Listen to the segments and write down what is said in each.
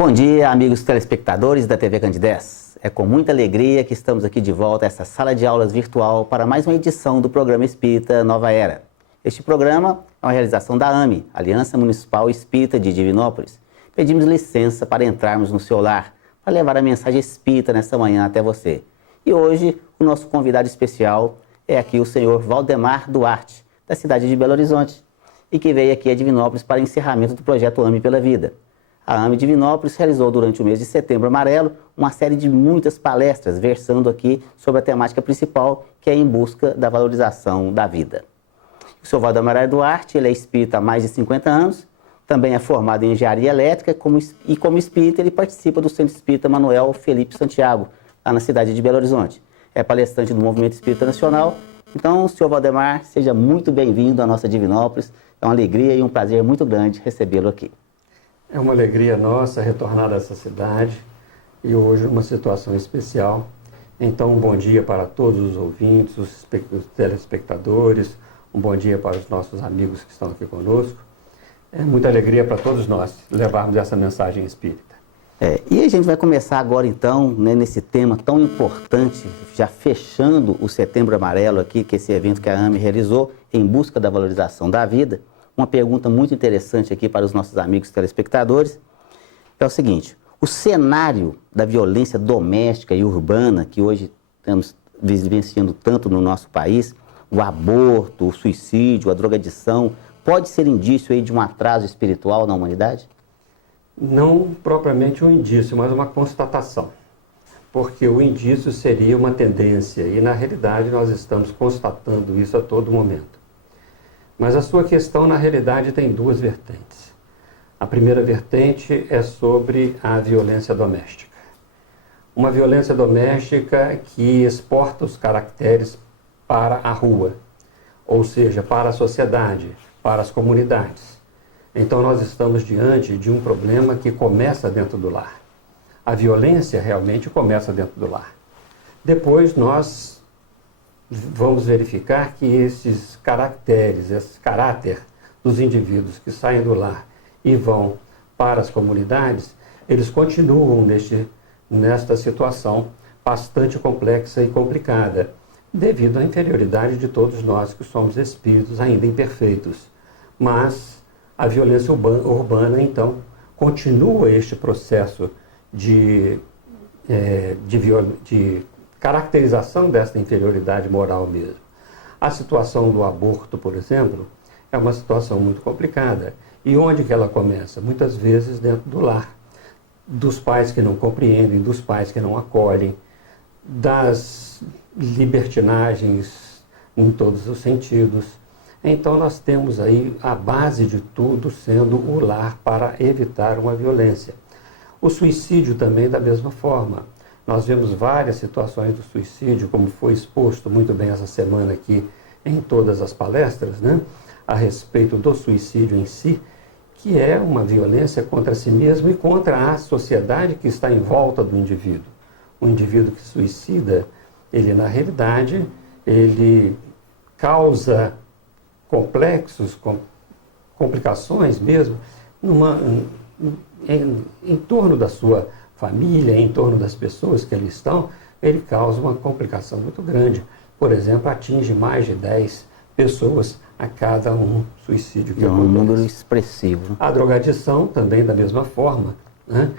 Bom dia, amigos telespectadores da TV Candidez. É com muita alegria que estamos aqui de volta a essa sala de aulas virtual para mais uma edição do programa Espírita Nova Era. Este programa é uma realização da AME, Aliança Municipal Espírita de Divinópolis. Pedimos licença para entrarmos no seu lar, para levar a mensagem espírita nesta manhã até você. E hoje, o nosso convidado especial é aqui o senhor Valdemar Duarte, da cidade de Belo Horizonte, e que veio aqui a Divinópolis para encerramento do projeto AME pela Vida. A AME Divinópolis realizou durante o mês de Setembro Amarelo uma série de muitas palestras versando aqui sobre a temática principal, que é em busca da valorização da vida. O senhor Valdemar Duarte, ele é espírita há mais de 50 anos, também é formado em engenharia elétrica e como espírita ele participa do Centro Espírita Manuel Felipe Santiago, lá na cidade de Belo Horizonte. É palestrante do Movimento Espírita Nacional. Então, senhor Valdemar, seja muito bem-vindo à nossa Divinópolis. É uma alegria e um prazer muito grande recebê-lo aqui. É uma alegria nossa retornar a essa cidade e hoje uma situação especial. Então, um bom dia para todos os ouvintes, os telespectadores, um bom dia para os nossos amigos que estão aqui conosco. É muita alegria para todos nós levarmos essa mensagem espírita. E a gente vai começar agora então, né, nesse tema tão importante, já fechando o Setembro Amarelo aqui, que é esse evento que a AME realizou em busca da valorização da vida. Uma pergunta muito interessante aqui para os nossos amigos telespectadores é o seguinte: o cenário da violência doméstica e urbana que hoje estamos vivenciando tanto no nosso país, o aborto, o suicídio, a drogadição, pode ser indício aí de um atraso espiritual na humanidade? Não propriamente um indício, mas uma constatação. Porque o indício seria uma tendência e, na realidade, nós estamos constatando isso a todo momento. Mas a sua questão, na realidade, tem duas vertentes. A primeira vertente é sobre a violência doméstica. Uma violência doméstica que exporta os caracteres para a rua, ou seja, para a sociedade, para as comunidades. Então nós estamos diante de um problema que começa dentro do lar. A violência realmente começa dentro do lar. Depois nós vamos verificar que esses caracteres, esse caráter dos indivíduos que saem do lar e vão para as comunidades, eles continuam nesta situação bastante complexa e complicada, devido à inferioridade de todos nós que somos espíritos ainda imperfeitos. Mas a violência urbana, então, continua este processo de caracterização desta inferioridade moral mesmo. A situação do aborto, por exemplo, é uma situação muito complicada. E onde que ela começa? Muitas vezes dentro do lar. Dos pais que não compreendem, dos pais que não acolhem, das libertinagens em todos os sentidos. Então nós temos aí a base de tudo sendo o lar para evitar uma violência. O suicídio também da mesma forma. Nós vemos várias situações do suicídio, como foi exposto muito bem essa semana aqui em todas as palestras, né, a respeito do suicídio em si, que é uma violência contra si mesmo e contra a sociedade que está em volta do indivíduo. O indivíduo que suicida, ele na realidade, ele causa complexos, complicações mesmo, em torno da sua família, em torno das pessoas que ali estão, ele causa uma complicação muito grande. Por exemplo, atinge mais de 10 pessoas a cada um suicídio que acontece. É um número expressivo. A drogadição também da mesma forma, né?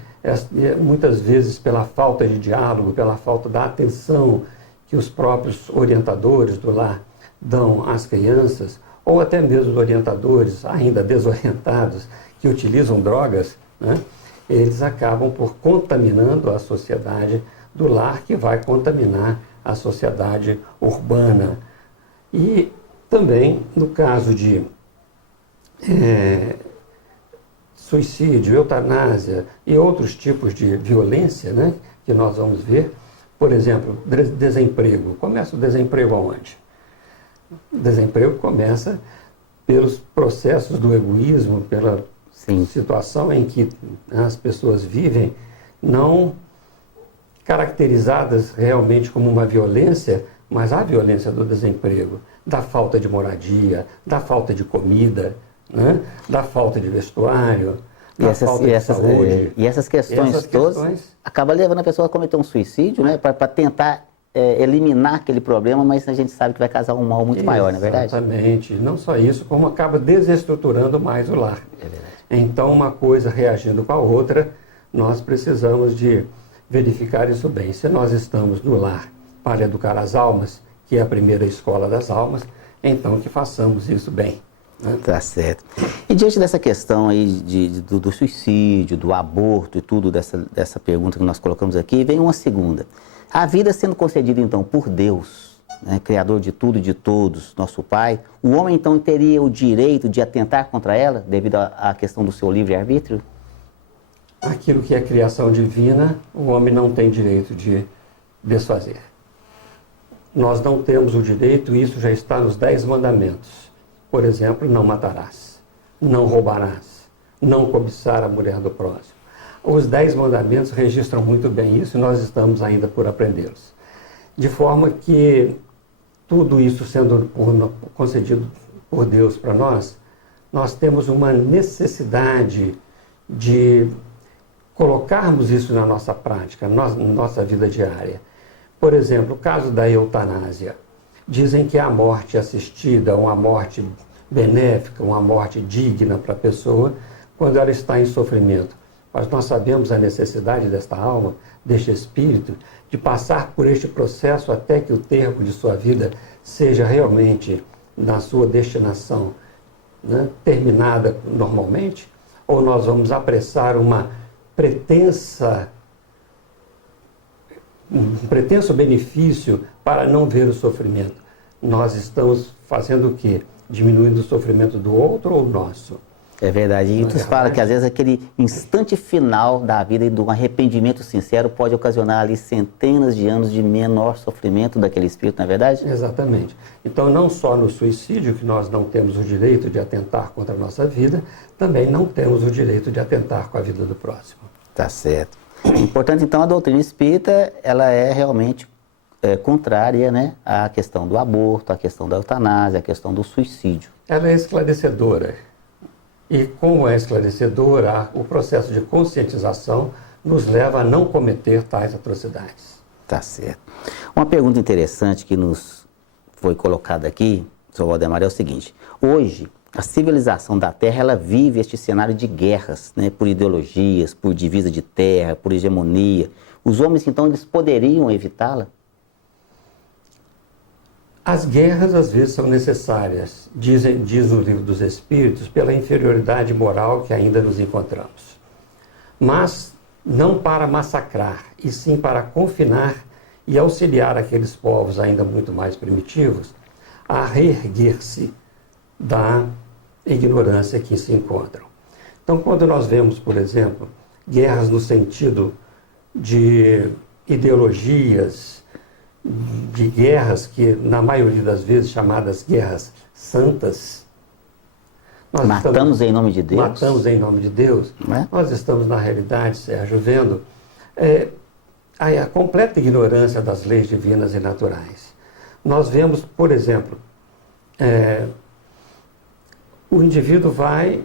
Muitas vezes pela falta de diálogo, pela falta da atenção que os próprios orientadores do lar dão às crianças, ou até mesmo os orientadores ainda desorientados que utilizam drogas, né? Eles acabam por contaminando a sociedade do lar, que vai contaminar a sociedade urbana. E também, no caso de suicídio, eutanásia e outros tipos de violência, né, que nós vamos ver, por exemplo, desemprego. Começa o desemprego aonde? O desemprego começa pelos processos do egoísmo, pela situação em que as pessoas vivem, não caracterizadas realmente como uma violência, mas a violência do desemprego, da falta de moradia, da falta de comida, né? Da falta de vestuário, a falta de saúde. E essas questões todas acabam levando a pessoa a cometer um suicídio, né? Para tentar eliminar aquele problema, mas a gente sabe que vai causar um mal muito maior, não é verdade? Exatamente. Não só isso, como acaba desestruturando mais o lar. É verdade. Então, uma coisa reagindo com a outra, nós precisamos de verificar isso bem. Se nós estamos no lar para educar as almas, que é a primeira escola das almas, então que façamos isso bem. Né? Tá certo. E diante dessa questão aí do suicídio, do aborto e tudo, dessa pergunta que nós colocamos aqui, vem uma segunda. A vida sendo concedida então por Deus, né, Criador de tudo e de todos, nosso Pai, o homem então teria o direito de atentar contra ela, devido à questão do seu livre-arbítrio? Aquilo que é criação divina, o homem não tem direito de desfazer. Nós não temos o direito, e isso já está nos 10 mandamentos. Por exemplo, não matarás, não roubarás, não cobiçar a mulher do próximo. Os 10 mandamentos registram muito bem isso e nós estamos ainda por aprendê-los. De forma que tudo isso sendo concedido por Deus para nós, nós temos uma necessidade de colocarmos isso na nossa prática, na nossa vida diária. Por exemplo, o caso da eutanásia. Dizem que a morte assistida, uma morte benéfica, uma morte digna para a pessoa, quando ela está em sofrimento. Mas nós sabemos a necessidade desta alma, deste espírito, de passar por este processo até que o termo de sua vida seja realmente, na sua destinação, né, terminada normalmente, ou nós vamos apressar um pretenso benefício para não ver o sofrimento. Nós estamos fazendo o quê? Diminuindo o sofrimento do outro ou o nosso? É verdade. E tu fala que às vezes aquele instante final da vida e de um arrependimento sincero pode ocasionar ali centenas de anos de menor sofrimento daquele espírito, não é verdade? Exatamente. Então, não só no suicídio que nós não temos o direito de atentar contra a nossa vida, também não temos o direito de atentar com a vida do próximo. Tá certo. Portanto, então, a doutrina espírita, ela é realmente contrária, né, à questão do aborto, à questão da eutanásia, à questão do suicídio. Ela é esclarecedora. E como é esclarecedora, o processo de conscientização nos leva a não cometer tais atrocidades. Tá certo. Uma pergunta interessante que nos foi colocada aqui, Sr. Waldemar, é o seguinte. Hoje, a civilização da Terra, ela vive este cenário de guerras, né, por ideologias, por divisa de terra, por hegemonia. Os homens, então, eles poderiam evitá-la? As guerras, às vezes, são necessárias, diz o Livro dos Espíritos, pela inferioridade moral que ainda nos encontramos. Mas não para massacrar, e sim para confinar e auxiliar aqueles povos ainda muito mais primitivos a reerguer-se da ignorância que se encontram. Então, quando nós vemos, por exemplo, guerras no sentido de ideologias, de guerras que, na maioria das vezes, chamadas guerras santas, matamos em nome de Deus. Matamos em nome de Deus. Nós estamos, na realidade, Sérgio, vendo a completa ignorância das leis divinas e naturais. Nós vemos, por exemplo, o indivíduo vai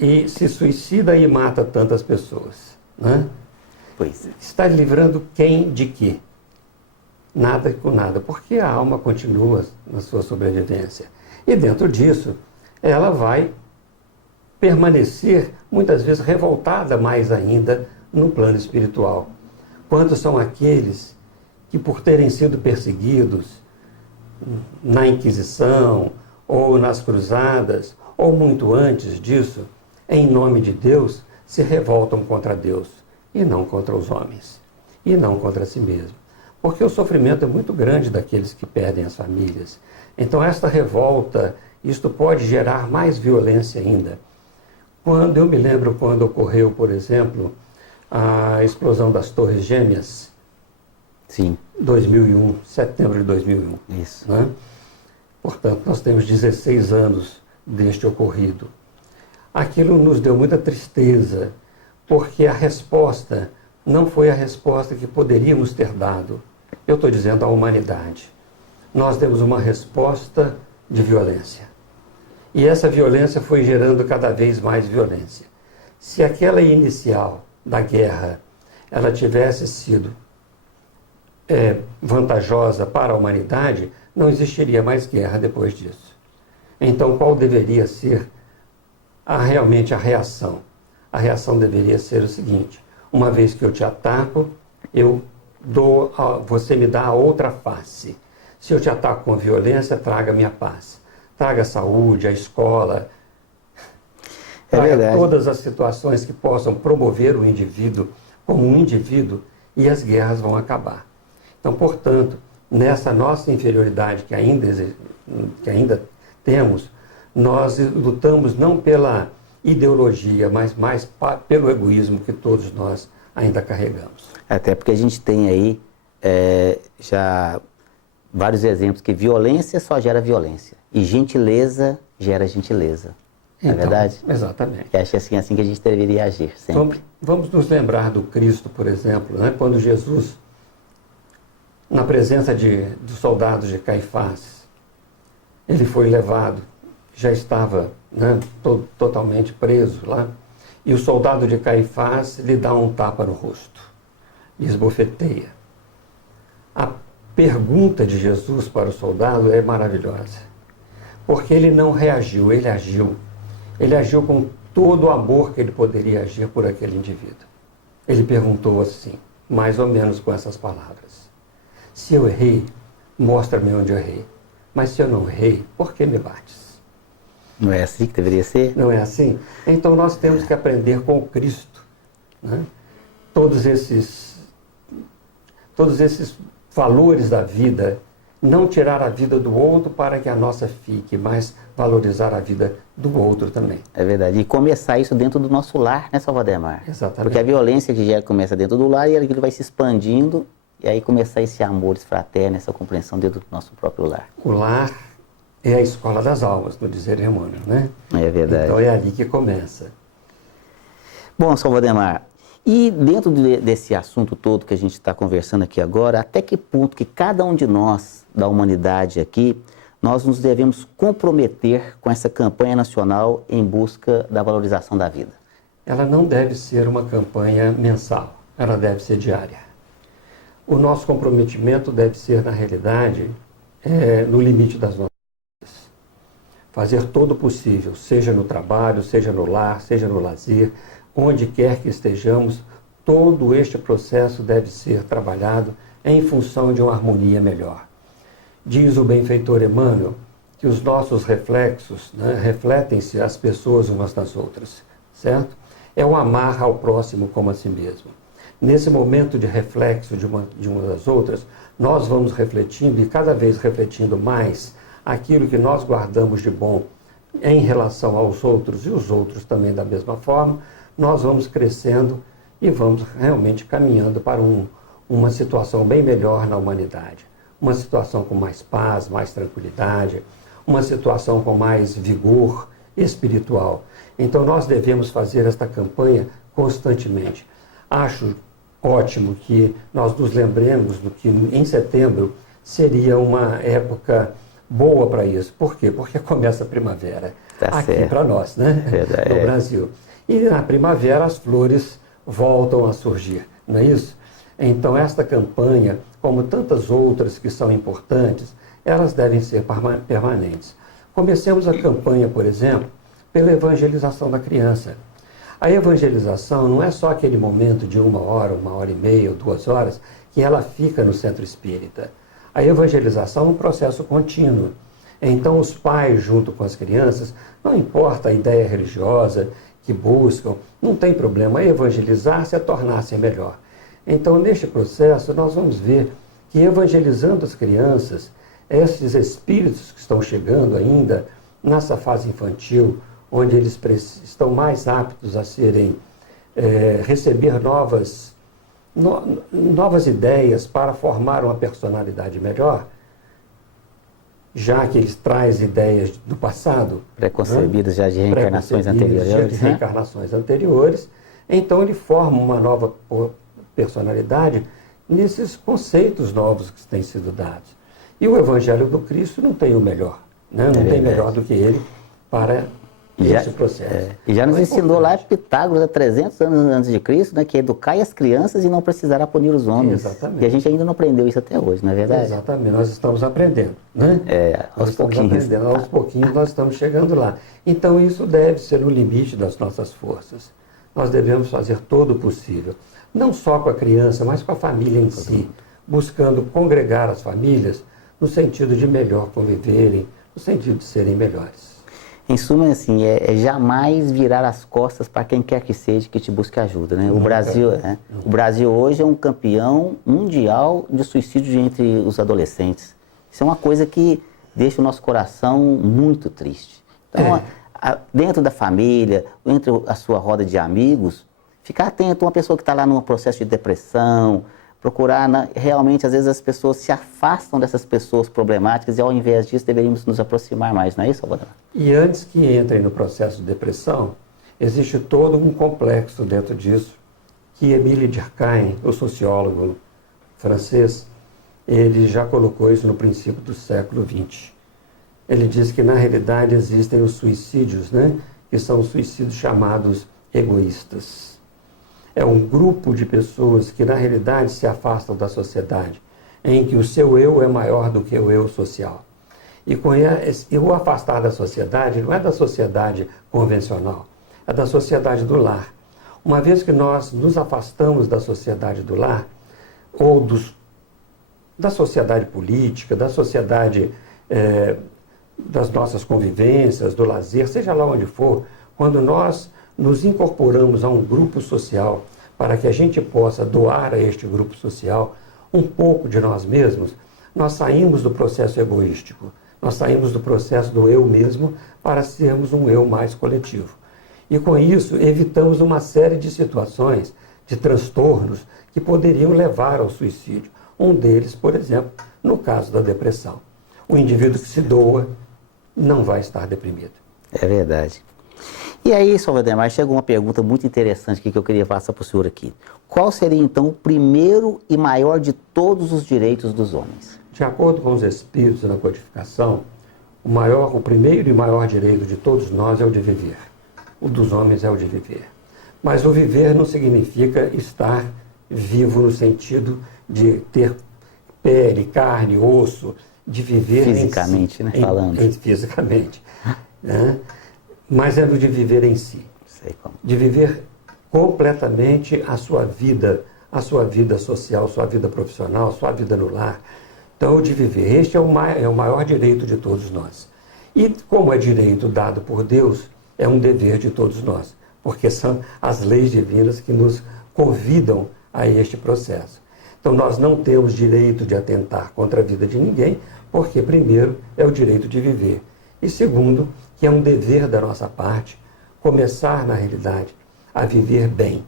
e se suicida e mata tantas pessoas. Né? Pois é. Está livrando quem de quê? Nada com nada, porque a alma continua na sua sobrevivência. E dentro disso, ela vai permanecer, muitas vezes, revoltada mais ainda no plano espiritual. Quantos são aqueles que, por terem sido perseguidos na Inquisição, ou nas Cruzadas, ou muito antes disso, em nome de Deus, se revoltam contra Deus, e não contra os homens, e não contra si mesmo. Porque o sofrimento é muito grande daqueles que perdem as famílias. Então, esta revolta, isto pode gerar mais violência ainda. Eu me lembro quando ocorreu, por exemplo, a explosão das Torres Gêmeas. Sim. 2001, setembro de 2001. Isso. Né? Portanto, nós temos 16 anos deste ocorrido. Aquilo nos deu muita tristeza, porque a resposta não foi a resposta que poderíamos ter dado. Eu estou dizendo à humanidade. Nós demos uma resposta de violência. E essa violência foi gerando cada vez mais violência. Se aquela inicial da guerra ela tivesse sido vantajosa para a humanidade, não existiria mais guerra depois disso. Então, qual deveria ser realmente a reação? A reação deveria ser o seguinte: uma vez que eu te ataco, você me dá a outra face. Se eu te ataco com violência, traga-me a paz. Traga a saúde, a escola, traga todas as situações que possam promover o indivíduo como um indivíduo, e as guerras vão acabar. Então, portanto, nessa nossa inferioridade que ainda temos, nós lutamos não pela ideologia, mas mais pelo egoísmo que todos nós ainda carregamos. Até porque a gente tem aí já vários exemplos que violência só gera violência e gentileza gera gentileza. Não é verdade? Exatamente. Eu acho assim que a gente deveria agir sempre. Vamos nos lembrar do Cristo, por exemplo, né? Quando Jesus, na presença dos soldados de Caifás, ele foi levado, já estava, né, totalmente preso lá, e o soldado de Caifás lhe dá um tapa no rosto, lhe esbofeteia. A pergunta de Jesus para o soldado é maravilhosa, porque ele não reagiu, ele agiu. Ele agiu com todo o amor que ele poderia agir por aquele indivíduo. Ele perguntou assim, mais ou menos com essas palavras: se eu errei, mostra-me onde eu errei. Mas se eu não errei, por que me bates? Não é assim que deveria ser? Não é assim? Então nós temos que aprender com o Cristo, né? Todos esses valores da vida, não tirar a vida do outro para que a nossa fique, mas valorizar a vida do outro também. É verdade. E começar isso dentro do nosso lar, né, Salvademar? Exatamente. Porque a violência que já começa dentro do lar e aquilo vai se expandindo, e aí começar esse amor fraterno, essa compreensão dentro do nosso próprio lar. O lar é a escola das almas, no dizer Emmanuel, né? É verdade. Então é ali que começa. Bom, Salvademar, e dentro desse assunto todo que a gente está conversando aqui agora, até que ponto que cada um de nós, da humanidade aqui, nós nos devemos comprometer com essa campanha nacional em busca da valorização da vida? Ela não deve ser uma campanha mensal, ela deve ser diária. O nosso comprometimento deve ser, na realidade, no limite das nossas vidas. Fazer todo o possível, seja no trabalho, seja no lar, seja no lazer, onde quer que estejamos, todo este processo deve ser trabalhado em função de uma harmonia melhor. Diz o benfeitor Emmanuel que os nossos reflexos, né, refletem-se as pessoas umas nas outras, certo? É o amar ao próximo como a si mesmo. Nesse momento de reflexo de uma das outras, nós vamos refletindo e cada vez refletindo mais aquilo que nós guardamos de bom em relação aos outros e os outros também da mesma forma, nós vamos crescendo e vamos realmente caminhando para uma situação bem melhor na humanidade. Uma situação com mais paz, mais tranquilidade, uma situação com mais vigor espiritual. Então nós devemos fazer esta campanha constantemente. Acho ótimo que nós nos lembremos do que em setembro seria uma época boa para isso. Por quê? Porque começa a primavera aqui para nós, né? Verdade. No Brasil. E na primavera as flores voltam a surgir, não é isso? Então esta campanha, como tantas outras que são importantes, elas devem ser permanentes. Comecemos a campanha, por exemplo, pela evangelização da criança. A evangelização não é só aquele momento de 1 hora e meia ou 2 horas, que ela fica no centro espírita. A evangelização é um processo contínuo. Então os pais, junto com as crianças, não importa a ideia religiosa que buscam, não tem problema, evangelizar-se é tornar-se melhor. Então, neste processo, nós vamos ver que evangelizando as crianças, esses espíritos que estão chegando ainda nessa fase infantil, onde eles estão mais aptos a receber novas ideias para formar uma personalidade melhor, já que eles trazem ideias do passado, preconcebidas, né? Já de reencarnações anteriores, então ele forma uma nova personalidade nesses conceitos novos que têm sido dados. E o Evangelho do Cristo não tem o melhor, né? Não tem melhor do que ele para esse processo. E já nos Então, ensinou lá Pitágoras há 300 anos antes de Cristo, né, que educai as crianças e não precisará punir os homens. Exatamente. E a gente ainda não aprendeu isso até hoje, não é verdade? Exatamente, nós estamos aprendendo, né? Aos pouquinhos. Aos pouquinhos nós estamos chegando lá. Então isso deve ser no limite das nossas forças. Nós devemos fazer todo o possível, não só com a criança, mas com a família em si, buscando congregar as famílias no sentido de melhor conviverem, no sentido de serem melhores. Em suma, assim, é jamais virar as costas para quem quer que seja que te busque ajuda, né? O Brasil hoje é um campeão mundial de suicídio entre os adolescentes. Isso é uma coisa que deixa o nosso coração muito triste. Então, dentro da família, entre a sua roda de amigos, ficar atento a uma pessoa que está lá num processo de depressão, procurar, realmente, às vezes as pessoas se afastam dessas pessoas problemáticas e ao invés disso deveríamos nos aproximar mais, não é isso, Salvador? E antes que entrem no processo de depressão, existe todo um complexo dentro disso, que Émile Durkheim, o sociólogo francês, ele já colocou isso no princípio do século XX. Ele diz que na realidade existem os suicídios, né? Que são os suicídios chamados egoístas. É um grupo de pessoas que, na realidade, se afastam da sociedade, em que o seu eu é maior do que o eu social. E o afastar da sociedade não é da sociedade convencional, é da sociedade do lar. Uma vez que nós nos afastamos da sociedade do lar, ou da sociedade política, da sociedade das nossas convivências, do lazer, seja lá onde for, quando nós nos incorporamos a um grupo social para que a gente possa doar a este grupo social um pouco de nós mesmos, nós saímos do processo egoístico, nós saímos do processo do eu mesmo para sermos um eu mais coletivo. E com isso evitamos uma série de situações, de transtornos que poderiam levar ao suicídio. Um deles, por exemplo, no caso da depressão. O indivíduo que se doa não vai estar deprimido. É verdade. E aí, Salvador, chegou uma pergunta muito interessante que eu queria passar para o senhor aqui. Qual seria, então, o primeiro e maior de todos os direitos dos homens? De acordo com os espíritos na codificação, o primeiro e maior direito de todos nós é o de viver. O dos homens é o de viver. Mas o viver não significa estar vivo no sentido de ter pele, carne, osso, de viver fisicamente, né? Falando. Fisicamente. Né? Mas é o de viver em si. Sei como. De viver completamente a sua vida social, sua vida profissional, sua vida no lar. Então, o de viver. Este é o maior direito de todos nós. E como é direito dado por Deus, é um dever de todos nós, porque são as leis divinas que nos convidam a este processo. Então, nós não temos direito de atentar contra a vida de ninguém, porque, primeiro, é o direito de viver. E, segundo, que é um dever da nossa parte começar, na realidade, a viver bem,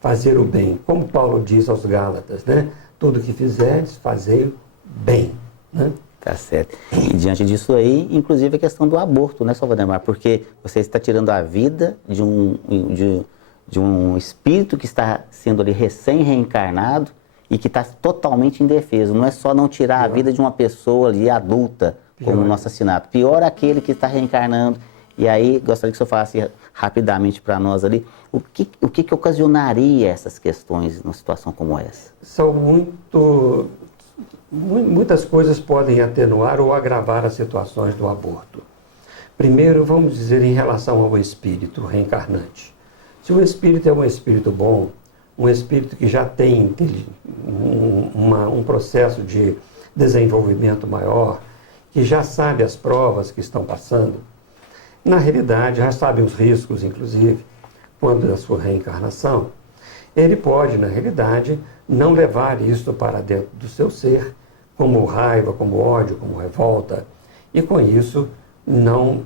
fazer o bem. Como Paulo diz aos Gálatas, né? Tudo que fizeres, fazei bem. Né? Tá certo. E diante disso aí, inclusive a questão do aborto, né, Salvador? Porque você está tirando a vida de um espírito que está sendo ali recém-reencarnado e que está totalmente indefeso. Não é só não tirar a vida de uma pessoa ali adulta, como no assassinato. Pior aquele que está reencarnando. E aí, gostaria que o senhor falasse rapidamente para nós ali, o que ocasionaria essas questões numa situação como essa? São muitas coisas podem atenuar ou agravar as situações do aborto. Primeiro, vamos dizer em relação ao espírito reencarnante. Se o espírito é um espírito bom, um espírito que já tem um processo de desenvolvimento maior, que já sabe as provas que estão passando, na realidade já sabe os riscos, inclusive, quando da sua reencarnação, ele pode, na realidade, não levar isso para dentro do seu ser, como raiva, como ódio, como revolta, e com isso não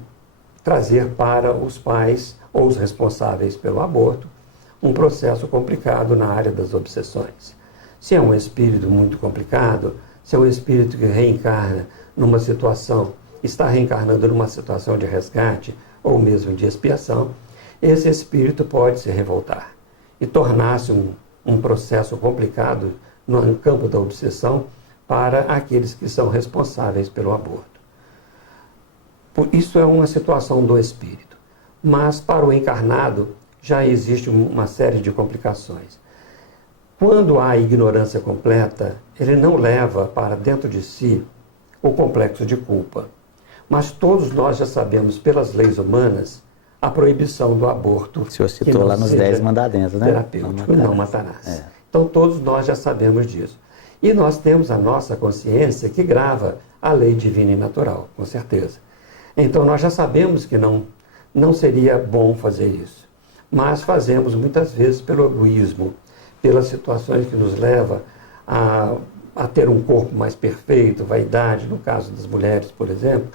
trazer para os pais ou os responsáveis pelo aborto um processo complicado na área das obsessões. Se é um espírito muito complicado, se é um espírito que reencarna numa situação, está reencarnando numa situação de resgate ou mesmo de expiação, esse espírito pode se revoltar e tornar-se um processo complicado no campo da obsessão para aqueles que são responsáveis pelo aborto. Isso é uma situação do espírito. Mas para o encarnado já existe uma série de complicações. Quando há ignorância completa, ele não leva para dentro de si o complexo de culpa. Mas todos nós já sabemos, pelas leis humanas, a proibição do aborto. O senhor citou lá nos 10 mandamentos, né? Terapêutico, não matarás. Então todos nós já sabemos disso. E nós temos a nossa consciência que grava a lei divina e natural, com certeza. Então nós já sabemos que não seria bom fazer isso. Mas fazemos muitas vezes pelo egoísmo, pelas situações que nos levam a ter um corpo mais perfeito, vaidade, no caso das mulheres, por exemplo,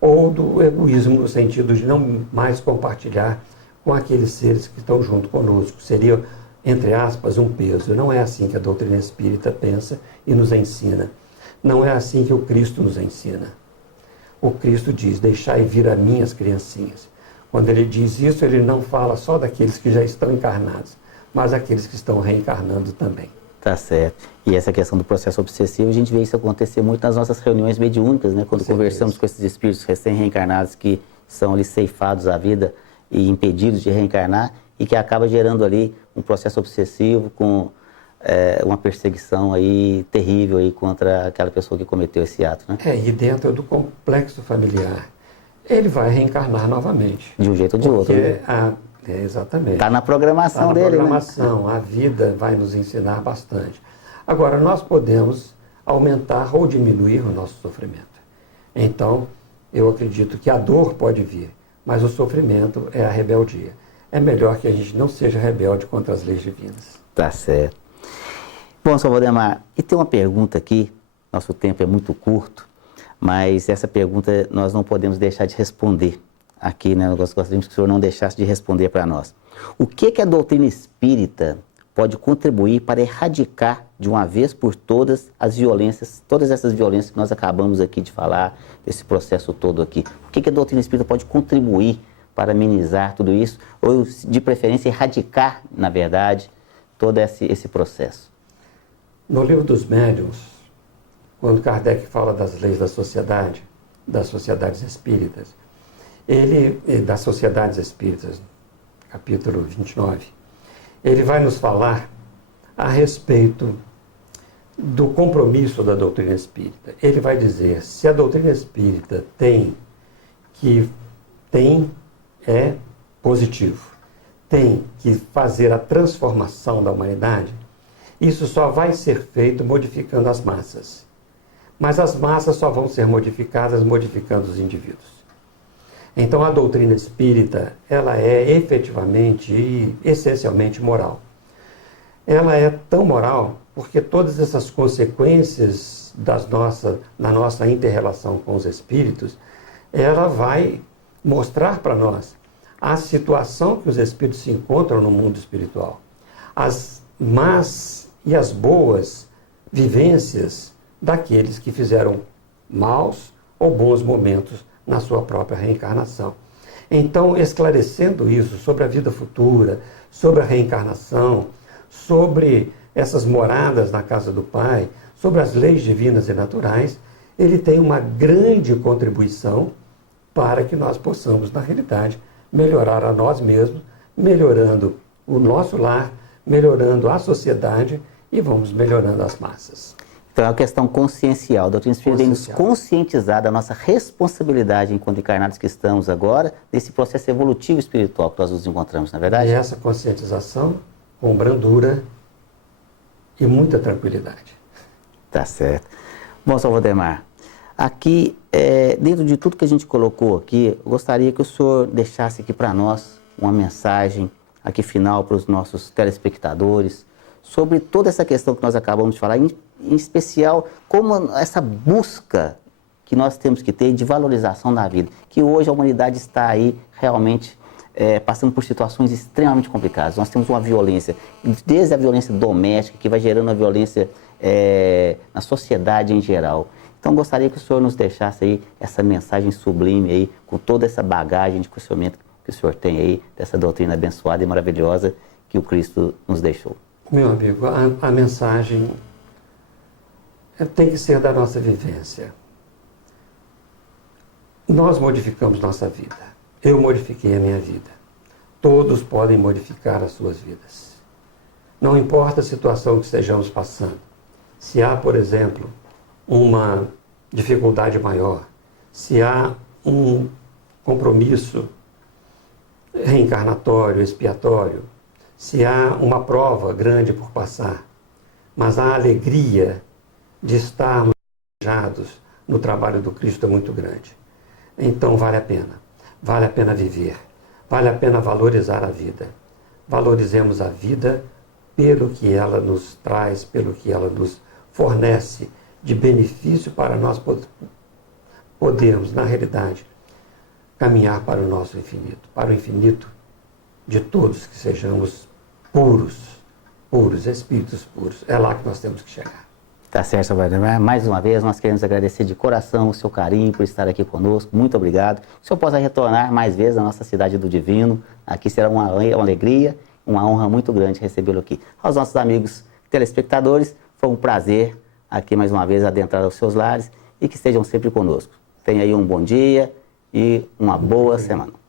ou do egoísmo no sentido de não mais compartilhar com aqueles seres que estão junto conosco. Seria, entre aspas, um peso. Não é assim que a doutrina espírita pensa e nos ensina. Não é assim que o Cristo nos ensina. O Cristo diz, deixai vir a mim as criancinhas. Quando ele diz isso, ele não fala só daqueles que já estão encarnados, mas aqueles que estão reencarnando também. Tá certo. E essa questão do processo obsessivo, a gente vê isso acontecer muito nas nossas reuniões mediúnicas, né? Quando conversamos com esses espíritos recém-reencarnados que são ali ceifados à vida e impedidos de reencarnar e que acaba gerando ali um processo obsessivo com uma perseguição aí terrível aí contra aquela pessoa que cometeu esse ato, né? E dentro do complexo familiar, ele vai reencarnar novamente. De um jeito ou de outro, né? Exatamente. Está na programação dele, né? A vida vai nos ensinar bastante. Agora, nós podemos aumentar ou diminuir o nosso sofrimento. Então, eu acredito que a dor pode vir, mas o sofrimento é a rebeldia. É melhor que a gente não seja rebelde contra as leis divinas. Tá certo. Bom, Sr. Valdemar, e tem uma pergunta aqui, nosso tempo é muito curto, mas essa pergunta nós não podemos deixar de responder. Aqui, né, nós gostaríamos que o senhor não deixasse de responder para nós. O que a doutrina espírita pode contribuir para erradicar de uma vez por todas as violências, todas essas violências que nós acabamos aqui de falar, desse processo todo aqui? O que a doutrina espírita pode contribuir para amenizar tudo isso, ou de preferência erradicar, na verdade, todo esse processo? No livro dos médiuns, quando Kardec fala das leis da sociedade, das sociedades espíritas, das sociedades espíritas, capítulo 29, ele vai nos falar a respeito do compromisso da doutrina espírita. Ele vai dizer, se a doutrina espírita é positivo, tem que fazer a transformação da humanidade, isso só vai ser feito modificando as massas. Mas as massas só vão ser modificadas modificando os indivíduos. Então a doutrina espírita, ela é efetivamente e essencialmente moral. Ela é tão moral porque todas essas consequências na nossa inter-relação com os espíritos, ela vai mostrar para nós a situação que os espíritos se encontram no mundo espiritual. As más e as boas vivências daqueles que fizeram maus ou bons momentos na sua própria reencarnação. Então, esclarecendo isso sobre a vida futura, sobre a reencarnação, sobre essas moradas na casa do Pai, sobre as leis divinas e naturais, ele tem uma grande contribuição para que nós possamos, na realidade, melhorar a nós mesmos, melhorando o nosso lar, melhorando a sociedade e vamos melhorando as massas. Então é uma questão consciencial. A doutrina espírita vem nos conscientizar da nossa responsabilidade enquanto encarnados que estamos agora, desse processo evolutivo espiritual que nós nos encontramos, não é verdade? E essa conscientização com brandura e muita tranquilidade. Tá certo. Bom, Sr. Valdemar, aqui, dentro de tudo que a gente colocou aqui, eu gostaria que o senhor deixasse aqui para nós uma mensagem aqui final para os nossos telespectadores sobre toda essa questão que nós acabamos de falar, em especial como essa busca que nós temos que ter de valorização da vida, que hoje a humanidade está aí realmente passando por situações extremamente complicadas. Nós temos uma violência, desde a violência doméstica, que vai gerando a violência na sociedade em geral. Então, gostaria que o senhor nos deixasse aí essa mensagem sublime aí, com toda essa bagagem de conhecimento que o senhor tem aí, dessa doutrina abençoada e maravilhosa que o Cristo nos deixou. Meu amigo, a mensagem tem que ser da nossa vivência. Nós modificamos nossa vida. Eu modifiquei a minha vida. Todos podem modificar as suas vidas. Não importa a situação que estejamos passando. Se há, por exemplo, uma dificuldade maior, se há um compromisso reencarnatório, expiatório, se há uma prova grande por passar, mas a alegria de estarmos engajados no trabalho do Cristo é muito grande. Então vale a pena viver, vale a pena valorizar a vida. Valorizemos a vida pelo que ela nos traz, pelo que ela nos fornece de benefício para nós podermos, na realidade, caminhar para o nosso infinito, para o infinito de todos, que sejamos puros, espíritos puros. É lá que nós temos que chegar. Tá certo, seu Valdemar. Mais uma vez, nós queremos agradecer de coração o seu carinho por estar aqui conosco. Muito obrigado. Que o senhor possa retornar mais vezes à nossa cidade do Divino. Aqui será uma alegria, uma honra muito grande recebê-lo aqui. Aos nossos amigos telespectadores, foi um prazer aqui mais uma vez adentrar aos seus lares e que estejam sempre conosco. Tenha aí um bom dia e uma boa semana.